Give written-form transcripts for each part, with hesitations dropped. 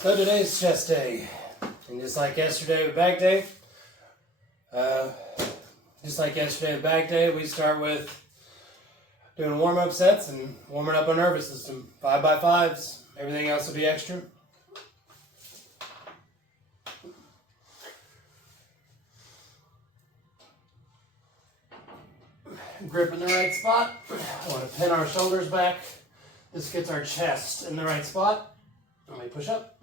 So today's chest day, and just like yesterday with back day, we start with doing warm-up sets and warming up our nervous system. 5x5s, everything else will be extra. Grip in the right spot. I want to pin our shoulders back. This gets our chest in the right spot. Let me push up.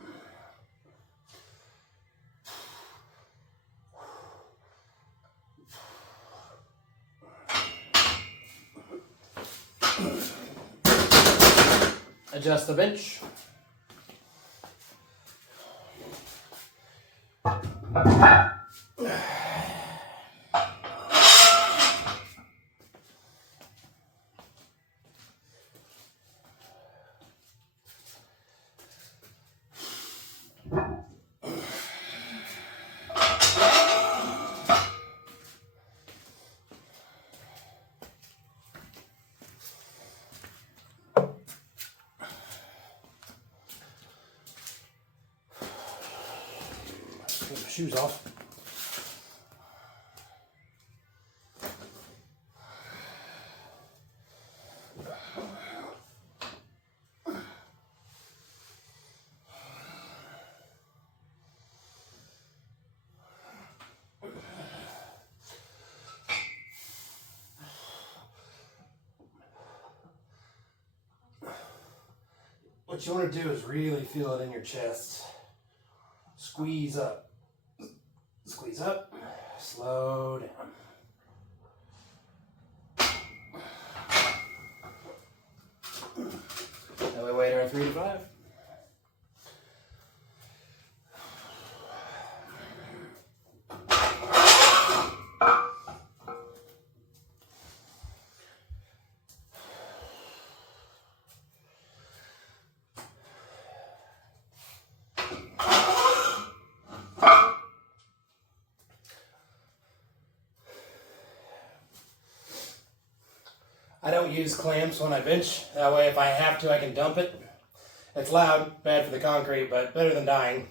Adjust the bench. Get my shoes off. What you want to do is really feel it in your chest. Squeeze up. Squeeze up, slow down. That way, wait around 3 to 5. I don't use clamps when I bench. That way, if I have to, I can dump it. It's loud, bad for the concrete, but better than dying.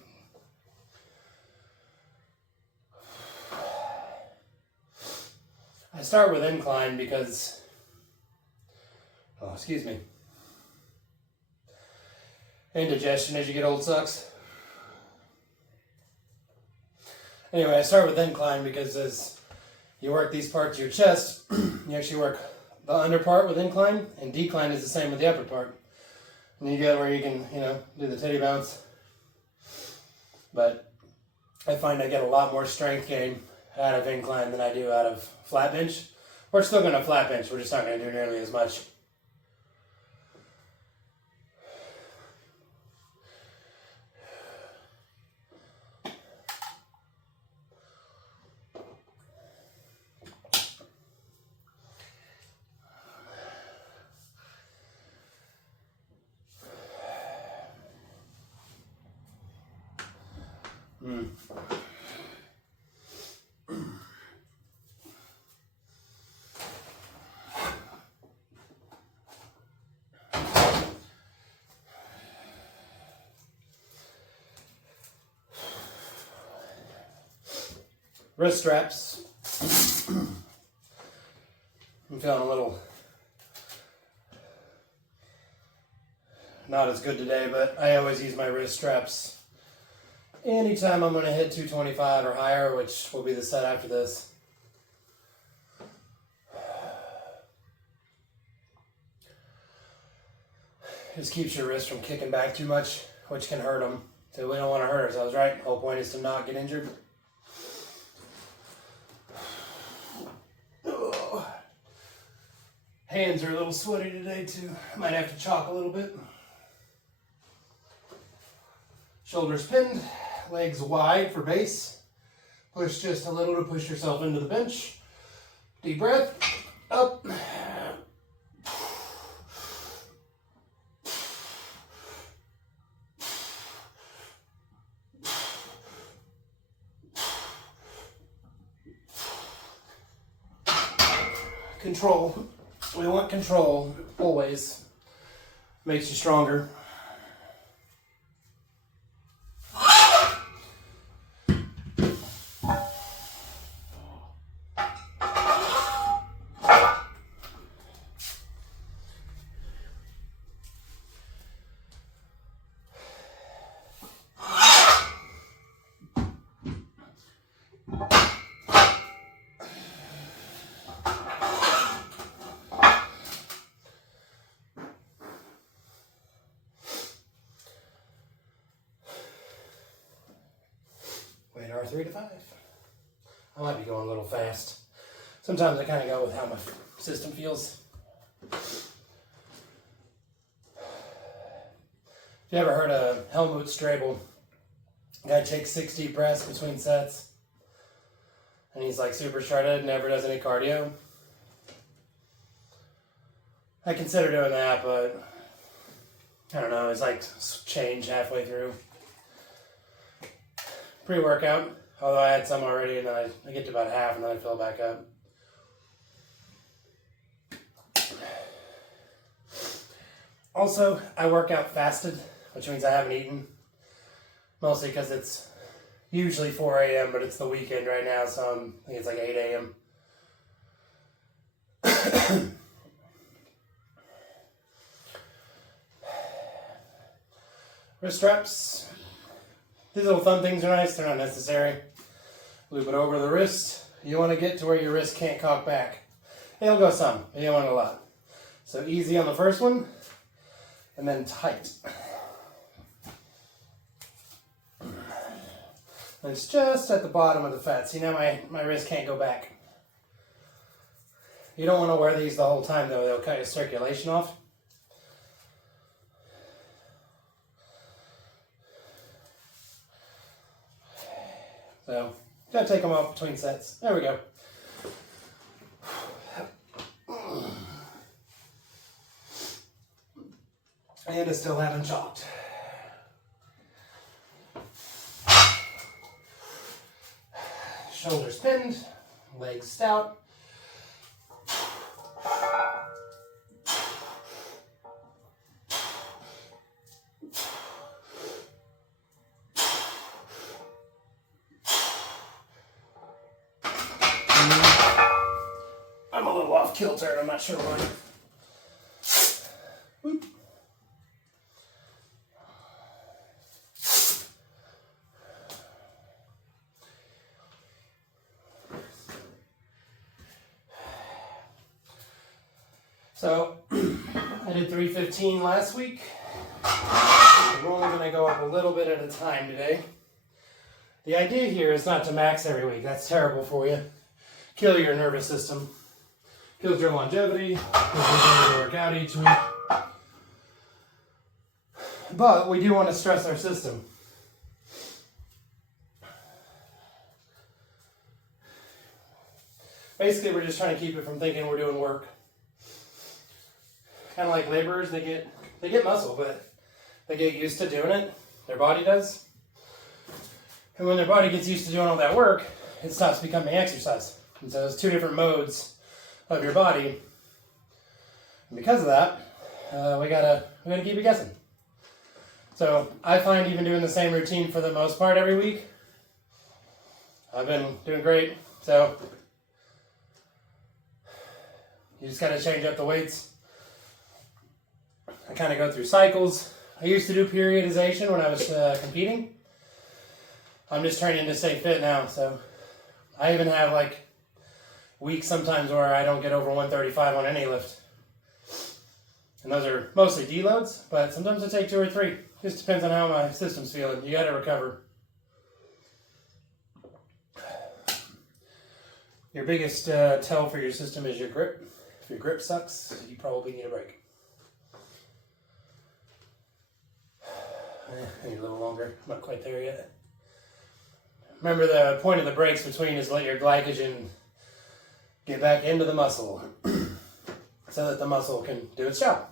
I start with incline because, indigestion as you get old sucks. Anyway, I start with incline because as you work these parts of your chest, you actually work the under part with incline, and decline is the same with the upper part. And you get where you can, do the titty bounce. But I find I get a lot more strength gain out of incline than I do out of flat bench. We're still going to flat bench, we're just not going to do nearly as much. Wrist straps. I'm feeling a little not as good today, but I always use my wrist straps anytime I'm going to hit 225 or higher, which will be the set after this. Just keeps your wrist from kicking back too much, which can hurt them. So we don't want to hurt ourselves, right? The whole point is to not get injured. Hands are a little sweaty today too. Might have to chalk a little bit. Shoulders pinned, legs wide for base. Push just a little to push yourself into the bench. Deep breath, up. Control. We want control, always. Makes you stronger. 3 to 5. I might be going a little fast. Sometimes I kind of go with how my system feels. If you ever heard of Helmut Strabel, guy takes 6 deep breaths between sets, and he's like super shredded, never does any cardio. I consider doing that, but I don't know, it's like change halfway through. Pre-workout, although I had some already, and then I get to about half and then I fill back up. Also, I work out fasted, which means I haven't eaten. Mostly because it's usually 4 a.m., but it's the weekend right now, so I think it's like 8 a.m. Wrist reps. These little thumb things are nice, they're not necessary. Loop it over the wrist. You want to get to where your wrist can't cock back. It'll go some, but you don't want a lot. So easy on the first one, and then tight. And it's just at the bottom of the fat. See, now my wrist can't go back. You don't want to wear these the whole time, though. They'll cut your circulation off. So, gotta take them off between sets. There we go. And I still haven't chalked. Shoulders pinned, legs stout. I'm a little off kilter and I'm not sure why. Whoop. So, I did 315 last week. We're only going to go up a little bit at a time today. The idea here is not to max every week. That's terrible for you. Kill your nervous system. Kills your longevity. Kills your ability to work out each week. But we do want to stress our system. Basically, we're just trying to keep it from thinking we're doing work. Kind of like laborers, they get muscle, but they get used to doing it. Their body does. And when their body gets used to doing all that work, it stops becoming exercise. And so there's 2 different modes of your body. And because of that, we gotta keep it guessing. So I find even doing the same routine for the most part every week, I've been doing great. So you just gotta change up the weights. I kind of go through cycles. I used to do periodization when I was competing. I'm just training to stay fit now, so I even have like weeks sometimes where I don't get over 135 on any lift. And those are mostly deloads, but sometimes I take 2 or 3. Just depends on how my system's feeling. You gotta recover. Your biggest tell for your system is your grip. If your grip sucks, you probably need a break. I need a little longer. I'm not quite there yet. Remember, the point of the breaks between is let your glycogen get back into the muscle so that the muscle can do its job.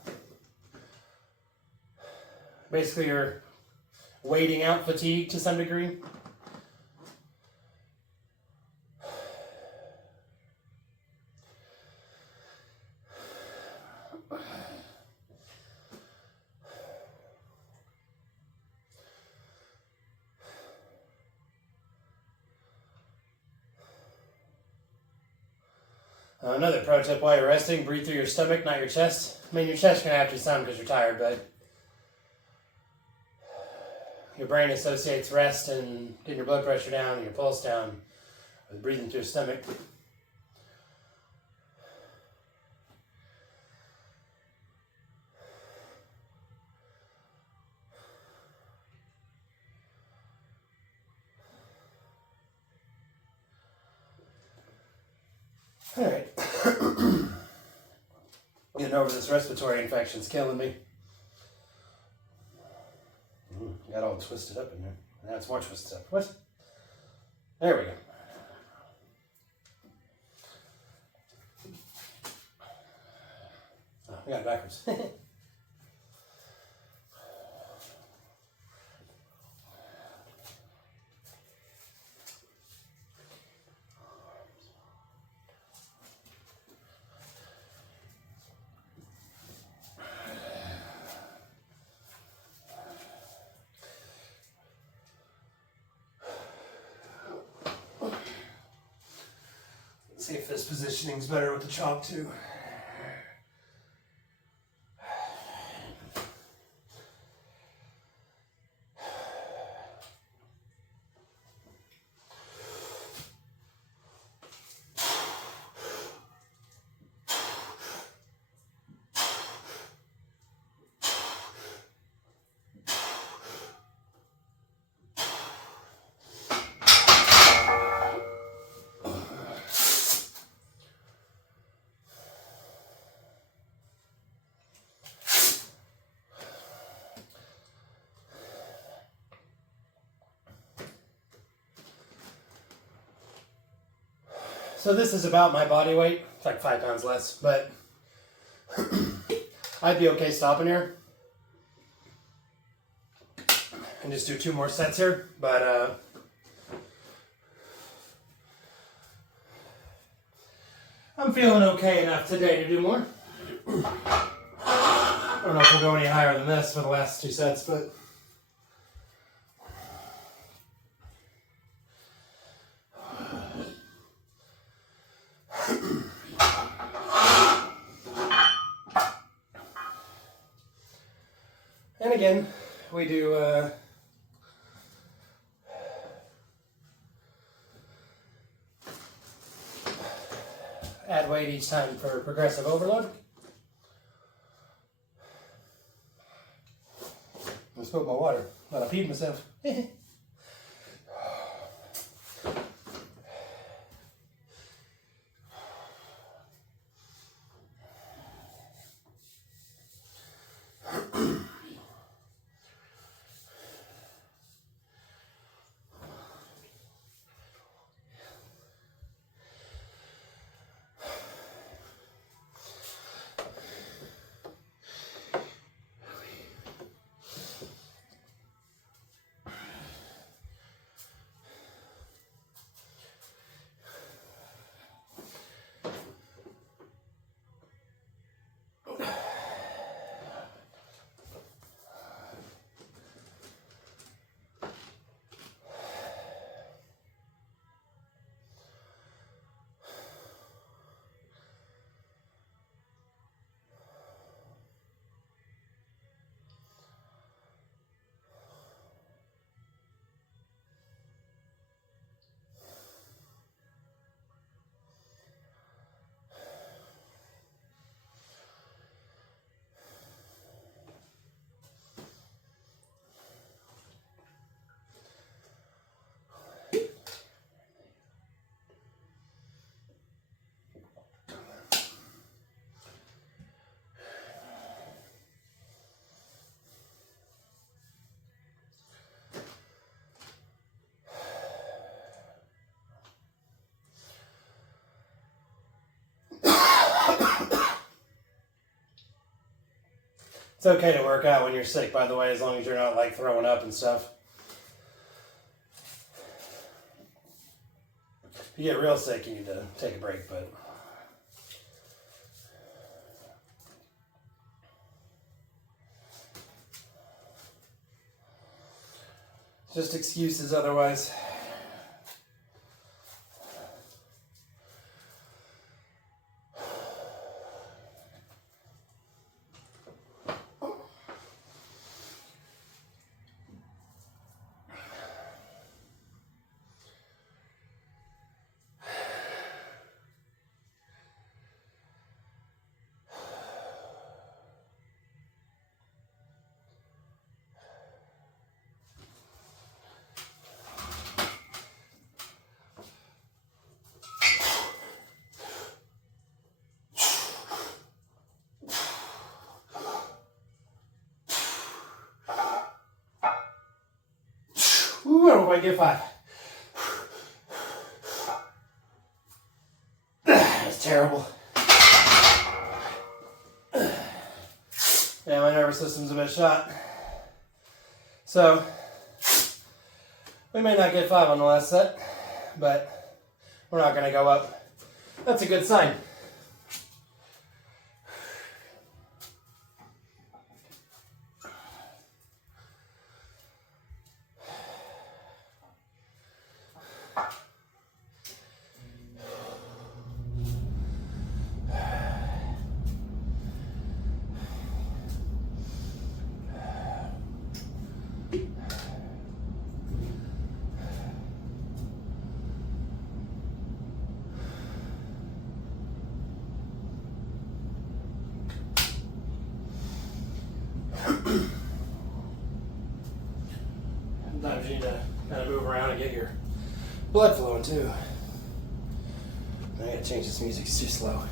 Basically, you're waiting out fatigue to some degree. Another pro tip while you're resting, breathe through your stomach, not your chest. I mean, your chest can have to sound because you're tired, but your brain associates rest and getting your blood pressure down and your pulse down with breathing through your stomach. All right. Getting over this respiratory infection's killing me. Got all twisted up in there. Now it's more twisted up. What? There we go. Oh, we got it backwards. See if this positioning's better with the chalk too. So this is about my body weight. It's like 5 pounds less, but I'd be okay stopping here and just do 2 more sets here. But I'm feeling okay enough today to do more. I don't know if we'll go any higher than this for the last 2 sets, but and again, we do add weight each time for progressive overload. I spilled my water, but I peed myself. It's okay to work out when you're sick, by the way, as long as you're not like throwing up and stuff. If you get real sick, you need to take a break, but just excuses otherwise. Whew, I hope I get 5. That's terrible. Yeah, my nervous system's a bit shot. So, we may not get 5 on the last set, but we're not going to go up. That's a good sign. Sometimes you need to kind of move around and get your blood flowing too. I gotta change this music, it's too slow.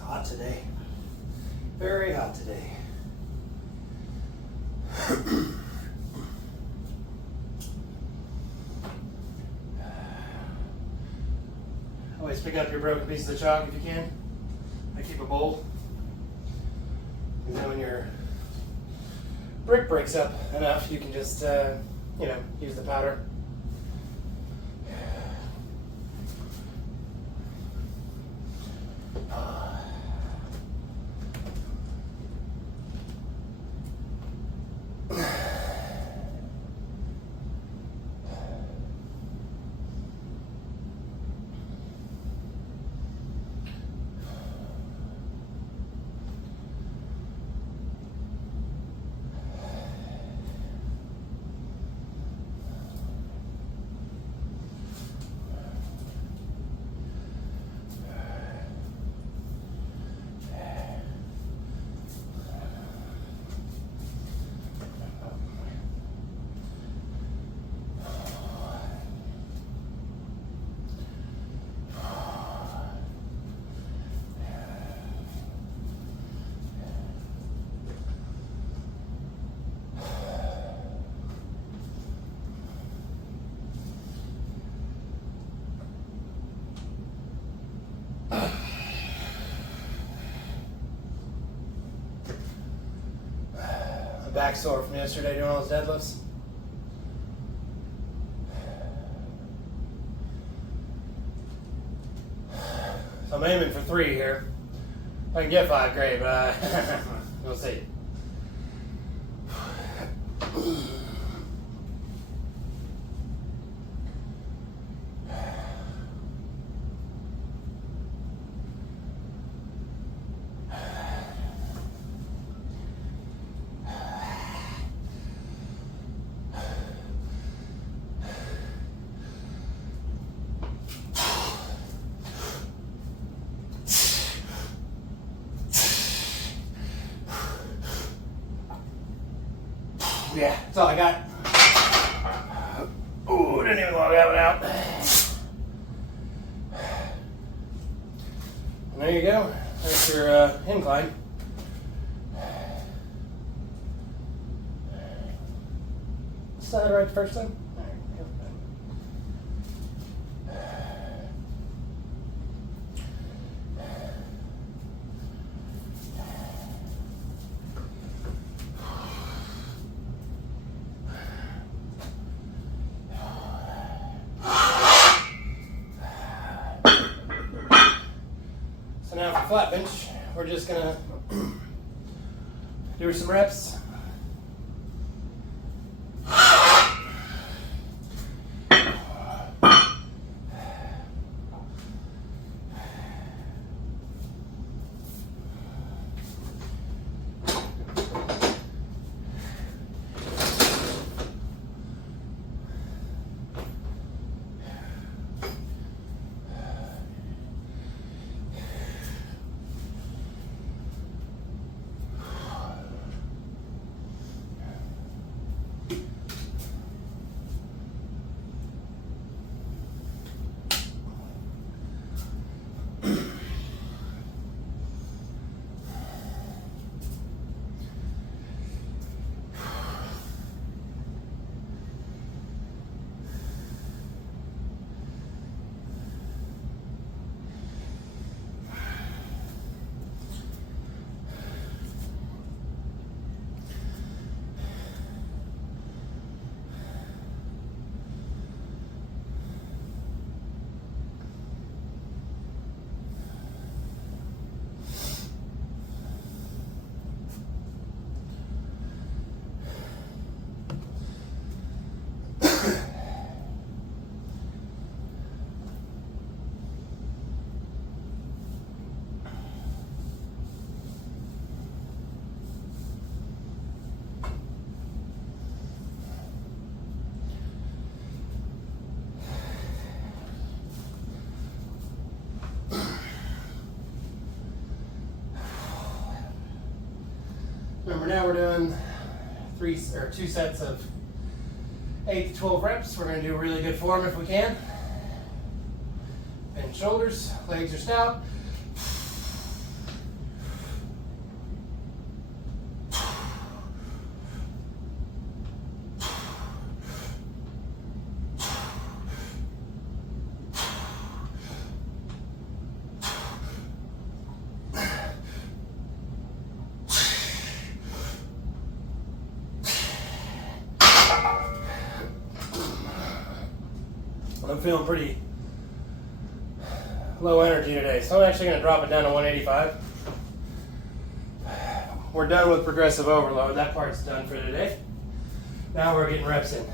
Hot today. Very hot today. Always pick up your broken pieces of chalk if you can. I keep a bowl. And then when your brick breaks up enough, you can just, use the powder. Back sore from yesterday doing all those deadlifts. So I'm aiming for 3 here. If I can get 5, great, but we'll see. Yeah, that's all I got. Ooh, didn't even log that one out. And there you go. There's your incline. Side right the first time. So now for flat bench, we're just gonna do some reps. Remember, now we're doing 2 sets of 8 to 12 reps. We're going to do really good form if we can. Bend shoulders, legs are stout. I'm feeling pretty low energy today, so I'm actually going to drop it down to 185. We're done with progressive overload. That part's done for today. Now we're getting reps in.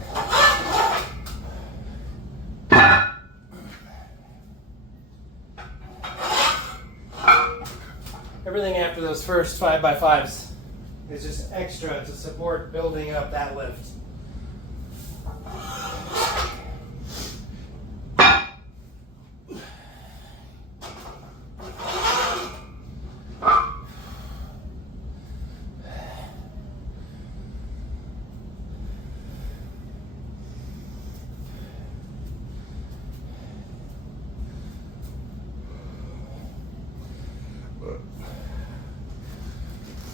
Everything after those first 5x5s is just extra to support building up that lift.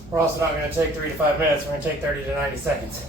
We're also not going to take 3 to 5 minutes, we're going to take 30 to 90 seconds.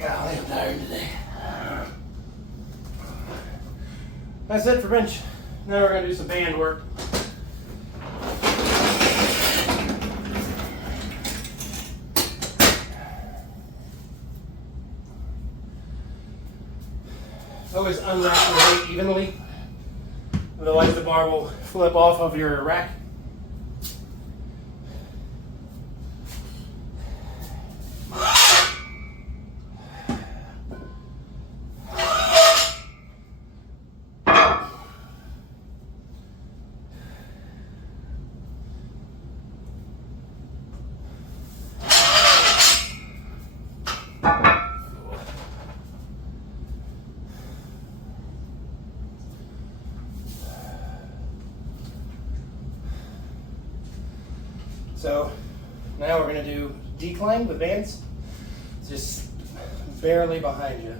Golly, I'm tired today. That's it for bench. Now we're going to do some band work. Always unrack the weight evenly, otherwise the bar will flip off of your rack. So now we're going to do decline with bands, just barely behind you.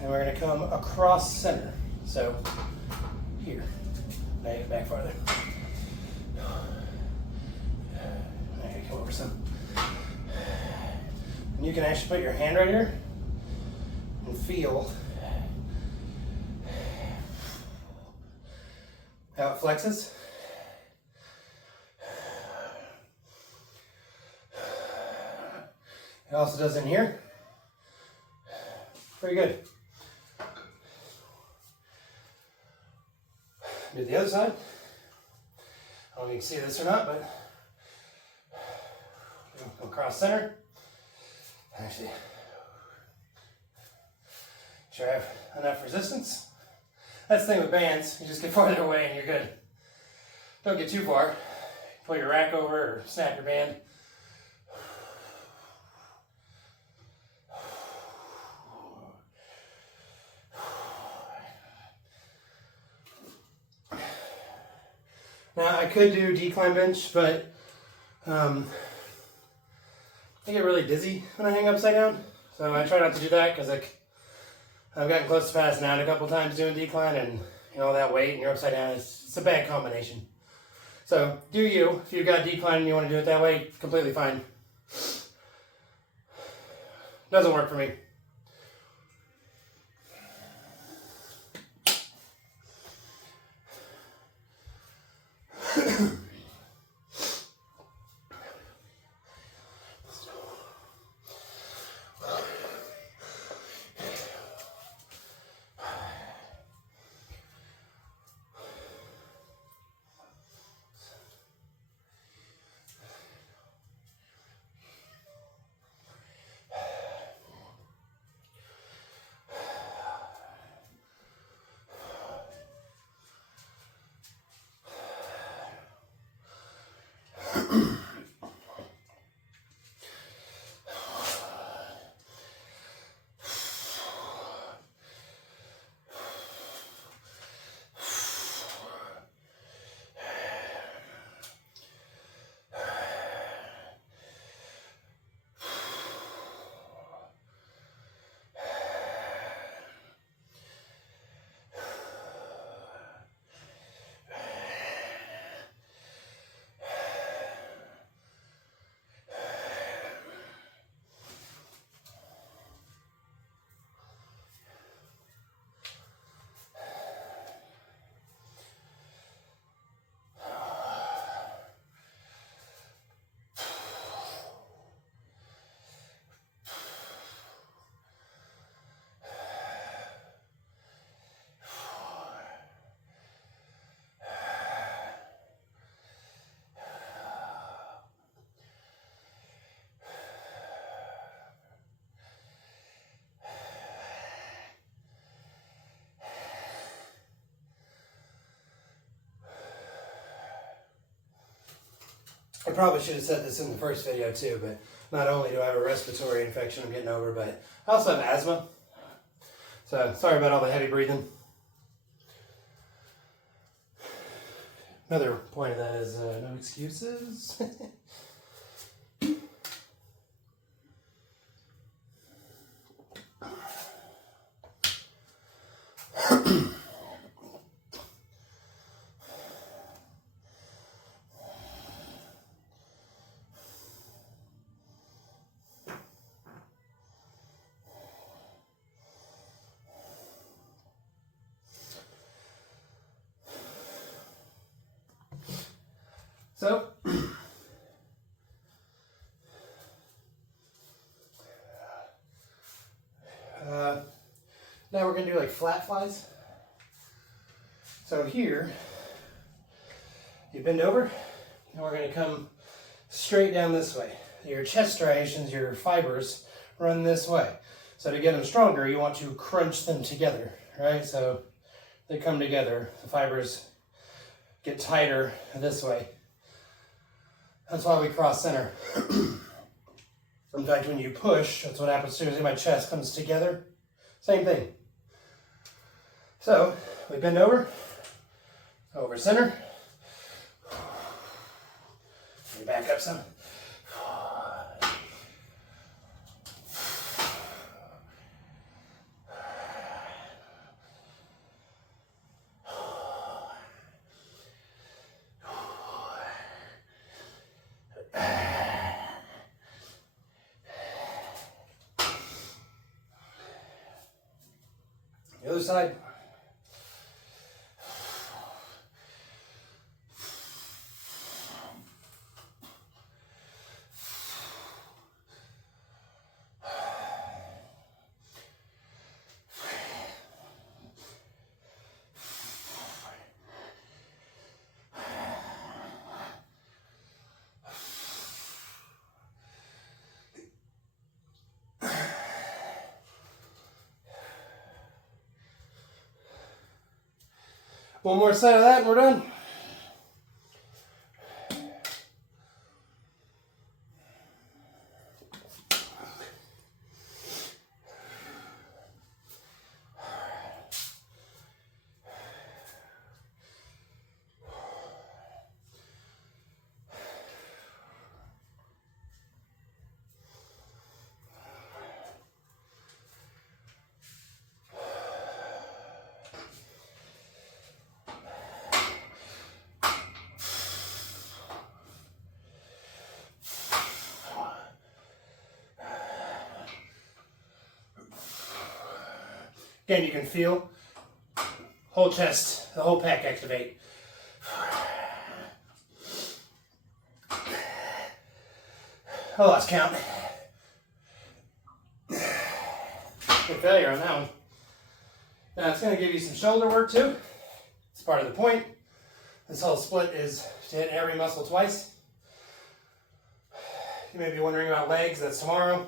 And we're going to come across center. So here, now get back farther. Now you come over some. And you can actually put your hand right here and feel how it flexes. It also does in here. Pretty good. Do the other side. I don't know if you can see this or not, but go across center. Actually, sure I have enough resistance. That's the thing with bands. You just get farther away and you're good. Don't get too far. Put your rack over or snap your band. Now I could do decline bench, but I get really dizzy when I hang upside down. So I try not to do that because I've gotten close to passing out a couple times doing decline, and all that weight and you're upside down, it's a bad combination. So do you. If you've got decline and you want to do it that way, completely fine. Doesn't work for me. I probably should have said this in the first video too, but not only do I have a respiratory infection I'm getting over, but I also have asthma. So sorry about all the heavy breathing. Another point of that is no excuses. So, now we're going to do like flat flies. So here, you bend over, and we're going to come straight down this way. Your chest striations, your fibers, run this way. So to get them stronger, you want to crunch them together, right? So they come together, the fibers get tighter this way. That's why we cross center. In fact, when you push, that's what happens too. My chest comes together. Same thing. So we bend over center. Let me back up some. The other side. One more side of that and we're done. Again, you can feel whole chest, the whole pec activate. I lost count. Good failure on that one. Now it's going to give you some shoulder work too. It's part of the point. This whole split is to hit every muscle twice. You may be wondering about legs, that's tomorrow.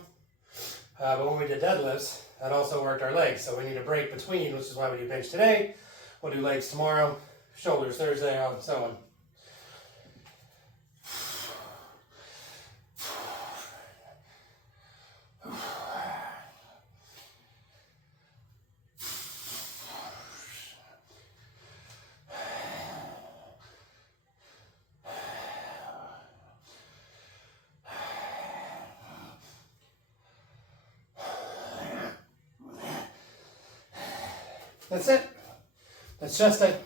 But when we did deadlifts, that also worked our legs. So we need a break between, which is why we do bench today. We'll do legs tomorrow, shoulders Thursday, and so on. That's it. That's just it.